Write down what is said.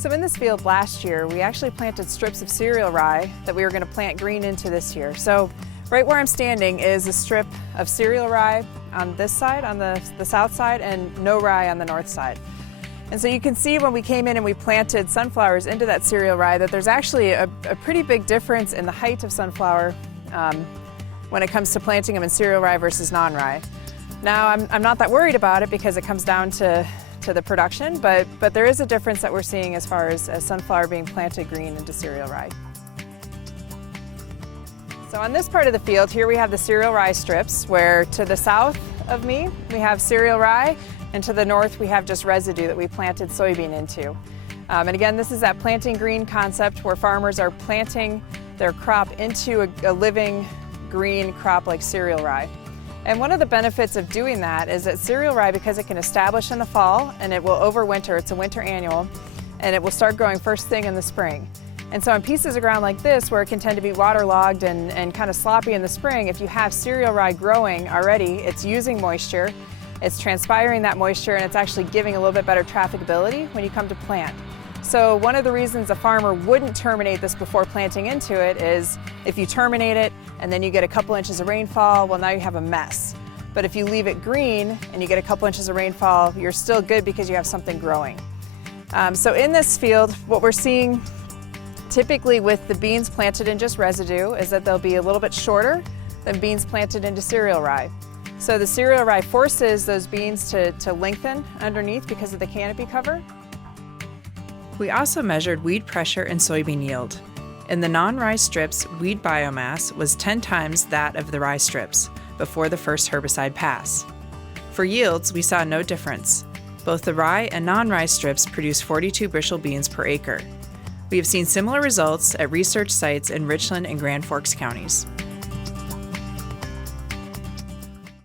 So in this field last year, we actually planted strips of cereal rye that we were going to plant green into this year. So right where I'm standing is a strip of cereal rye on this side, on the south side, and no rye on the north side. And so you can see when we came in and we planted sunflowers into that cereal rye that there's actually a pretty big difference in the height of sunflower when it comes to planting them in cereal rye versus non-rye. Now I'm not that worried about it because it comes down to the production, but there is a difference that we're seeing as far as sunflower being planted green into cereal rye. So on this part of the field, here we have the cereal rye strips, where to the south of me, we have cereal rye, and to the north, we have just residue that we planted soybean into. And again, this is that planting green concept where farmers are planting their crop into a living green crop like cereal rye. And one of the benefits of doing that is that cereal rye, because it can establish in the fall and it will overwinter, it's a winter annual, and it will start growing first thing in the spring. And so on pieces of ground like this, where it can tend to be waterlogged and kind of sloppy in the spring, if you have cereal rye growing already, it's using moisture, it's transpiring that moisture, and it's actually giving a little bit better trafficability when you come to plant. So one of the reasons a farmer wouldn't terminate this before planting into it is if you terminate it and then you get a couple inches of rainfall, well, now you have a mess. But if you leave it green and you get a couple inches of rainfall, you're still good because you have something growing. So in this field, what we're seeing typically with the beans planted in just residue is that they'll be a little bit shorter than beans planted into cereal rye. So the cereal rye forces those beans to lengthen underneath because of the canopy cover. We also measured weed pressure and soybean yield. In the non-rye strips, weed biomass was 10 times that of the rye strips before the first herbicide pass. For yields, we saw no difference. Both the rye and non-rye strips produce 42 bushel beans per acre. We have seen similar results at research sites in Richland and Grand Forks counties.